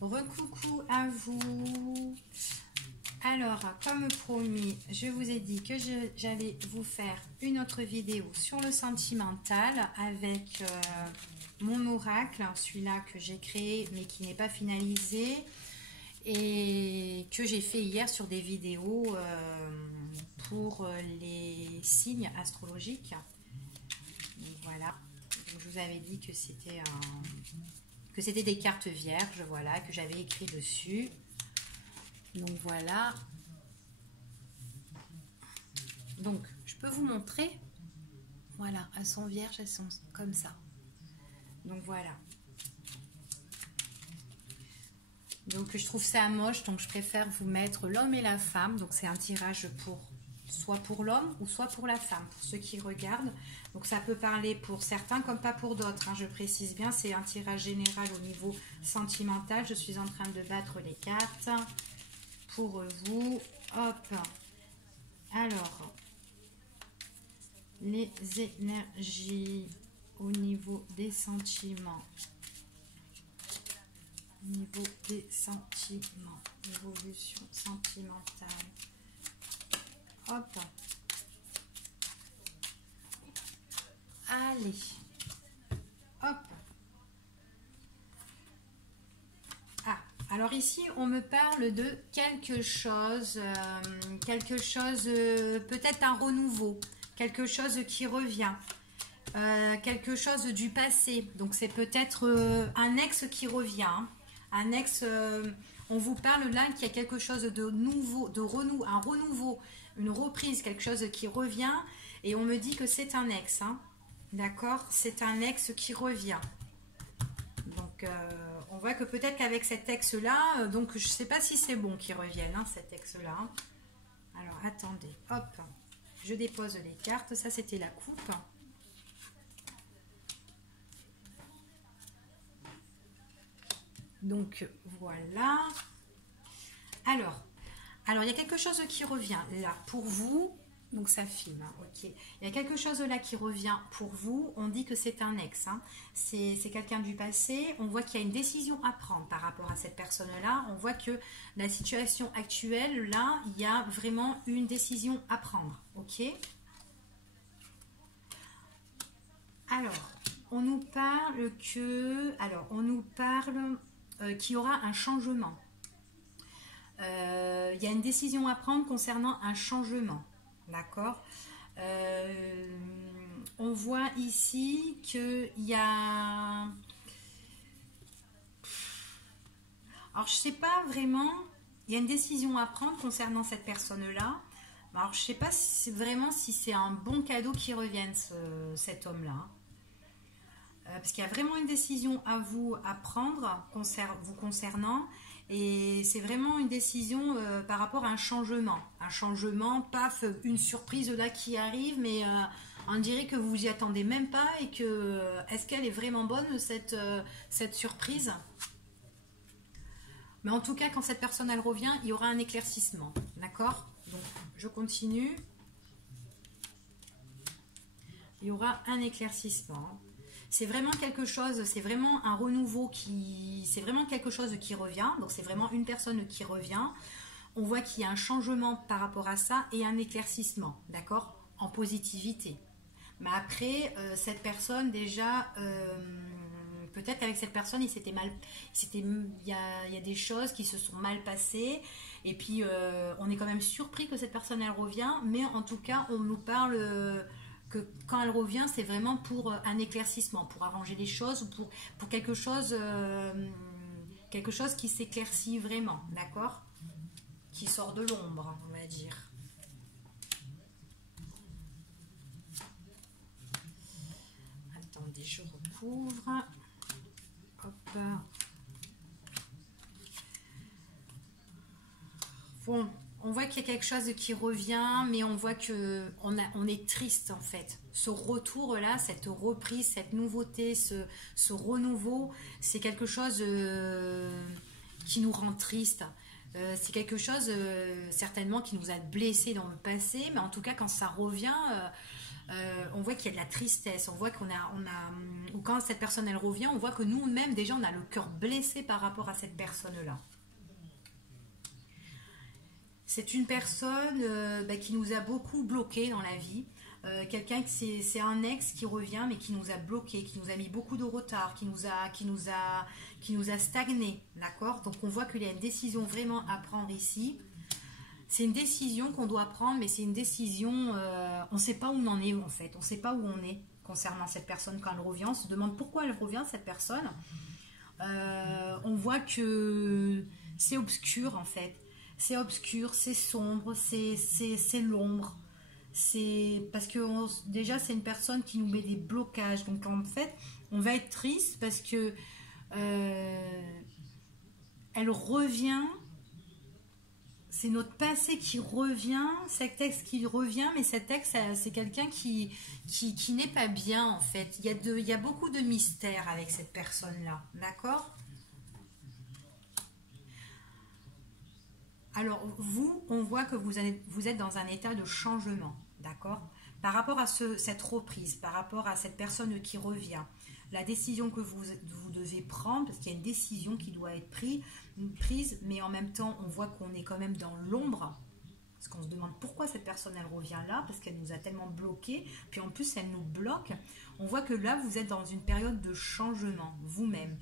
Recoucou à vous. Alors, comme promis, je vous ai dit que j'allais vous faire une autre vidéo sur le sentimental avec mon oracle, celui-là que j'ai créé mais qui n'est pas finalisé et que j'ai fait hier sur des vidéos pour les signes astrologiques. Donc, voilà. Donc, je vous avais dit que c'était des cartes vierges, voilà, que j'avais écrit dessus. Donc voilà. Donc je peux vous montrer. Voilà, elles sont vierges, elles sont comme ça. Donc voilà. Donc je trouve ça moche, donc je préfère vous mettre l'homme et la femme. Donc c'est un tirage pour soit pour l'homme ou soit pour la femme, pour ceux qui regardent. Donc ça peut parler pour certains comme pas pour d'autres, hein. Je précise bien, c'est un tirage général au niveau sentimental. Je suis en train de battre les cartes pour vous. Hop. Alors, les énergies au niveau des sentiments. Au niveau des sentiments. Évolution sentimentale. Hop. Allez. Hop. Alors ici, on me parle de quelque chose peut-être un renouveau, quelque chose qui revient, quelque chose du passé. Donc c'est peut-être un ex qui revient, hein. Un ex, on vous parle là qu'il y a quelque chose de nouveau, un renouveau, une reprise, quelque chose qui revient. Et on me dit que c'est un ex, hein. D'accord, c'est un ex qui revient. Donc on voit que peut-être qu'avec cet ex-là, donc je ne sais pas si c'est bon qu'il revienne, hein, cet ex-là. Alors, attendez, hop, je dépose les cartes. Ça, c'était la coupe. Donc, voilà. Alors, il y a quelque chose qui revient là pour vous. Donc ça filme, hein, ok. Il y a quelque chose là qui revient pour vous. On dit que c'est un ex, hein. C'est quelqu'un du passé. On voit qu'il y a une décision à prendre par rapport à cette personne-là. On voit que la situation actuelle, là, il y a vraiment une décision à prendre, ok. Alors, on nous parle qu'il y aura un changement. Il y a une décision à prendre concernant un changement. D'accord. On voit ici qu'il y a... Alors, je ne sais pas vraiment... Il y a une décision à prendre concernant cette personne-là. Alors, je ne sais pas si c'est un bon cadeau qui revienne, cet homme-là. Parce qu'il y a vraiment une décision à vous à prendre vous concernant. Et c'est vraiment une décision par rapport à un changement. Un changement, paf, une surprise là qui arrive, mais on dirait que vous vous y attendez même pas et que... Est-ce qu'elle est vraiment bonne, cette surprise? Mais en tout cas, quand cette personne, elle revient, il y aura un éclaircissement. D'accord? Donc, je continue. Il y aura un éclaircissement. C'est vraiment quelque chose, c'est vraiment un renouveau c'est vraiment quelque chose qui revient. Donc c'est vraiment une personne qui revient. On voit qu'il y a un changement par rapport à ça et un éclaircissement, d'accord, en positivité. Mais après, cette personne déjà, peut-être qu'avec cette personne, il y a des choses qui se sont mal passées. Et puis on est quand même surpris que cette personne elle revient, mais en tout cas on nous parle que quand elle revient, c'est vraiment pour un éclaircissement, pour arranger les choses, pour quelque chose qui s'éclaircit vraiment, d'accord, qui sort de l'ombre, on va dire. Attendez, je recouvre. Hop. Bon. On voit qu'il y a quelque chose qui revient, mais on voit qu'on est triste en fait. Ce retour-là, cette reprise, cette nouveauté, ce renouveau, c'est quelque chose qui nous rend triste. C'est quelque chose certainement qui nous a blessés dans le passé, mais en tout cas quand ça revient, on voit qu'il y a de la tristesse, on voit ou quand cette personne elle revient, on voit que nous-mêmes déjà on a le cœur blessé par rapport à cette personne-là. C'est une personne qui nous a beaucoup bloqué dans la vie. Quelqu'un qui c'est un ex qui revient mais qui nous a bloqué, qui nous a mis beaucoup de retard, qui nous a stagné, d'accord? Donc on voit qu'il y a une décision vraiment à prendre ici. C'est une décision qu'on doit prendre, mais c'est une décision, on ne sait pas où on en est en fait, on ne sait pas où on est concernant cette personne quand elle revient, on se demande pourquoi elle revient cette personne. On voit que c'est obscur en fait, c'est obscur, c'est sombre, c'est l'ombre. C'est parce que déjà c'est une personne qui nous met des blocages, donc en fait on va être triste parce que elle revient, c'est notre passé qui revient, cet ex qui revient, mais cet ex c'est quelqu'un qui n'est pas bien en fait, il y a beaucoup de mystères avec cette personne là, d'accord? Alors vous, on voit que vous êtes dans un état de changement, d'accord? Par rapport à cette reprise, par rapport à cette personne qui revient, la décision que vous devez prendre, parce qu'il y a une décision qui doit être prise, mais en même temps, on voit qu'on est quand même dans l'ombre, parce qu'on se demande pourquoi cette personne, elle revient là, parce qu'elle nous a tellement bloqués, puis en plus, elle nous bloque. On voit que là, vous êtes dans une période de changement, vous-même,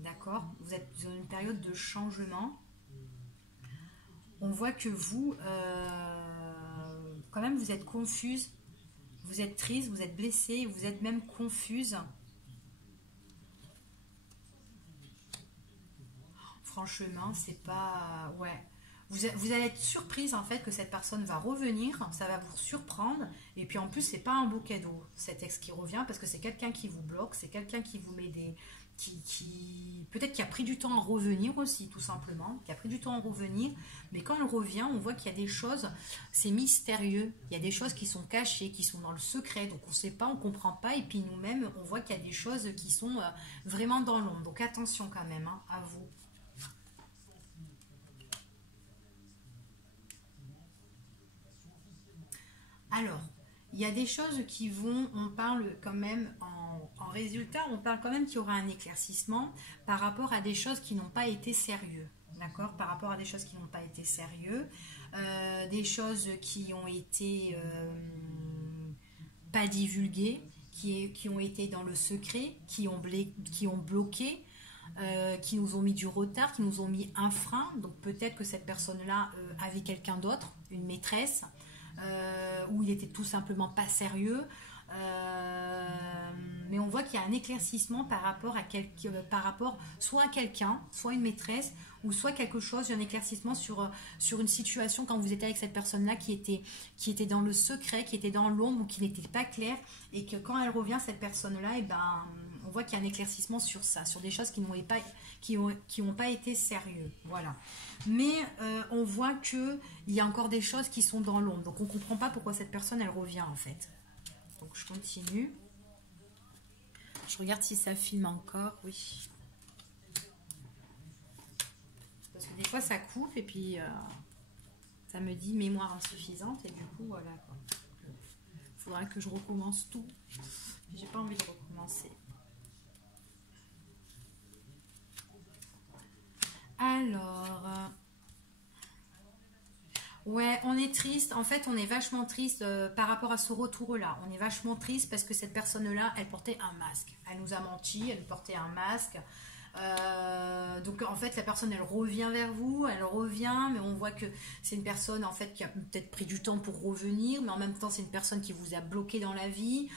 d'accord? Vous êtes dans une période de changement. On voit que vous, quand même, vous êtes confuse, vous êtes triste, vous êtes blessée, vous êtes même confuse. Franchement, c'est pas... Ouais. Vous allez être surprise, en fait, que cette personne va revenir, ça va vous surprendre, et puis en plus, c'est pas un beau cadeau, cet ex qui revient, parce que c'est quelqu'un qui vous bloque, c'est quelqu'un qui vous met des... peut-être qui a pris du temps à revenir aussi, tout simplement, qui a pris du temps à revenir, mais quand elle revient, on voit qu'il y a des choses, c'est mystérieux, il y a des choses qui sont cachées, qui sont dans le secret, donc on ne sait pas, on ne comprend pas, et puis nous-mêmes, on voit qu'il y a des choses qui sont vraiment dans l'ombre, donc attention quand même, hein, à vous. Alors, il y a des choses qui vont, on parle quand même en résultat, on parle quand même qu'il y aura un éclaircissement par rapport à des choses qui n'ont pas été sérieux, d'accord? Par rapport à des choses qui n'ont pas été sérieux, des choses qui ont été pas divulguées, qui ont été dans le secret, qui ont bloqué, qui nous ont mis du retard, qui nous ont mis un frein. Donc peut-être que cette personne-là avait quelqu'un d'autre, une maîtresse, où il était tout simplement pas sérieux, mais on voit qu'il y a un éclaircissement par rapport soit à quelqu'un, soit une maîtresse, ou soit quelque chose, un éclaircissement sur une situation quand vous étiez avec cette personne-là qui était dans le secret, qui était dans l'ombre ou qui n'était pas claire, et que quand elle revient, cette personne-là, et ben, on voit qu'il y a un éclaircissement sur ça, sur des choses qui n'ont pas été sérieux, voilà. Mais on voit qu'il y a encore des choses qui sont dans l'ombre, donc on ne comprend pas pourquoi cette personne, elle revient en fait. Donc je continue. Je regarde si ça filme encore, oui. Parce que des fois ça coupe et puis ça me dit mémoire insuffisante et du coup voilà quoi. Il faudra que je recommence tout. J'ai pas envie de recommencer. Alors, ouais, on est triste. En fait, on est vachement triste par rapport à ce retour-là. On est vachement triste parce que cette personne-là, elle portait un masque. Elle nous a menti, elle portait un masque. Donc en fait la personne elle revient vers vous, elle revient, mais on voit que c'est une personne en fait qui a peut-être pris du temps pour revenir, mais en même temps c'est une personne qui vous a bloqué dans la vie,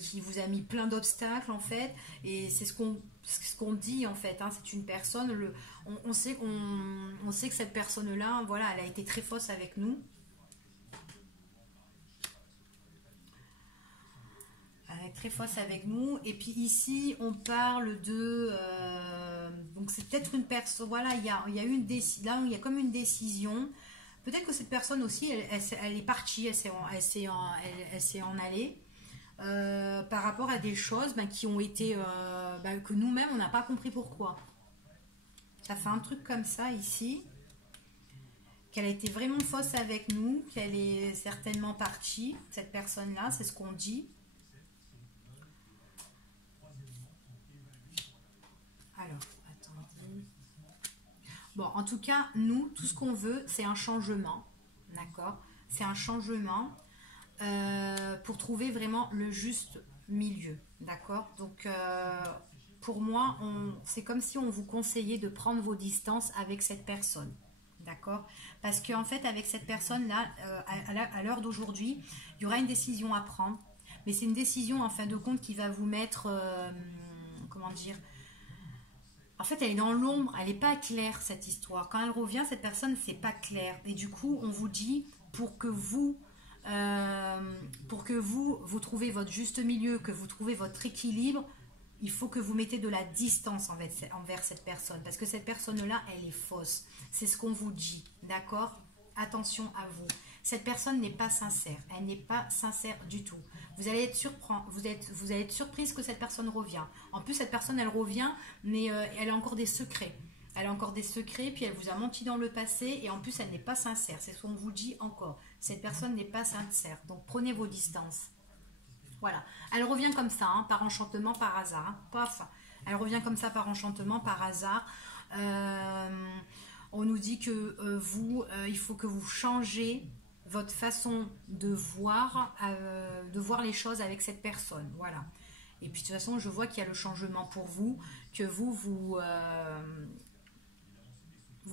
qui vous a mis plein d'obstacles en fait, et c'est ce qu'on dit en fait, hein, c'est une personne, on sait que cette personne là, voilà, elle a été très fausse avec nous. Très fausse avec nous, et puis ici on parle de donc c'est peut-être une personne, voilà, il y a une décision, là il y a comme une décision, peut-être que cette personne aussi elle est partie, elle s'est en allée par rapport à des choses qui ont été que nous-mêmes on n'a pas compris pourquoi. Ça fait un truc comme ça ici. qu'elle a été vraiment fausse avec nous, qu'elle est certainement partie, cette personne-là, c'est ce qu'on dit. Alors, attendez. Bon, en tout cas, nous, tout ce qu'on veut, c'est un changement, d'accord? C'est un changement pour trouver vraiment le juste milieu, d'accord? Donc, pour moi, c'est comme si on vous conseillait de prendre vos distances avec cette personne, d'accord? Parce qu'en fait, avec cette personne-là, à l'heure d'aujourd'hui, il y aura une décision à prendre, mais c'est une décision, en fin de compte, qui va vous mettre, comment dire, en fait, elle est dans l'ombre, elle n'est pas claire cette histoire. Quand elle revient, cette personne, c'est pas clair. Et du coup, on vous dit pour que vous trouvez votre juste milieu, que vous trouvez votre équilibre, il faut que vous mettez de la distance envers cette personne. Parce que cette personne-là, elle est fausse. C'est ce qu'on vous dit, d'accord? Attention à vous. Cette personne n'est pas sincère. Elle n'est pas sincère du tout. Vous allez être vous allez être surprise que cette personne revient. En plus, cette personne, elle revient, mais elle a encore des secrets. Elle a encore des secrets, puis elle vous a menti dans le passé, et en plus, elle n'est pas sincère. C'est ce qu'on vous dit encore. Cette personne n'est pas sincère. Donc, prenez vos distances. Voilà. Elle revient comme ça, hein, par enchantement, par hasard. Hein. Paf. Elle revient comme ça, par enchantement, par hasard. On nous dit que il faut que vous changez votre façon de voir les choses avec cette personne. Voilà. Et puis de toute façon, je vois qu'il y a le changement pour vous, que vous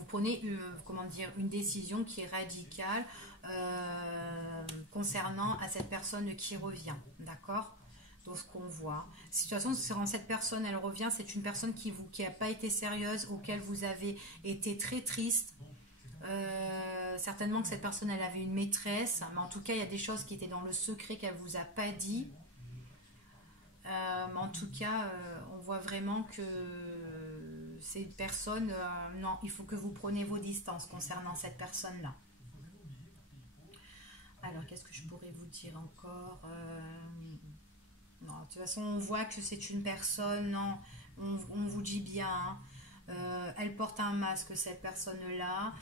prenez comment dire, une décision qui est radicale concernant à cette personne qui revient. D'accord? Donc ce qu'on voit. De toute façon, quand cette personne elle revient, c'est une personne qui n'a pas été sérieuse, auquel vous avez été très triste. Certainement que cette personne elle avait une maîtresse, mais en tout cas il y a des choses qui étaient dans le secret qu'elle vous a pas dit. Mais en tout cas on voit vraiment que c'est une personne, non, il faut que vous preniez vos distances concernant cette personne là. Alors qu'est-ce que je pourrais vous dire encore? Non, de toute façon on voit que c'est une personne, non, on vous dit bien, hein. Elle porte un masque cette personne là.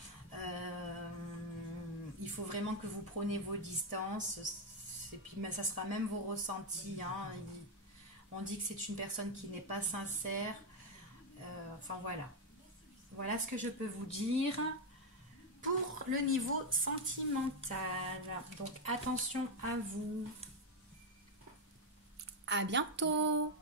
Il faut vraiment que vous preniez vos distances, et puis ça sera même vos ressentis, hein. On dit que c'est une personne qui n'est pas sincère, enfin voilà ce que je peux vous dire pour le niveau sentimental. Donc attention à vous, à bientôt.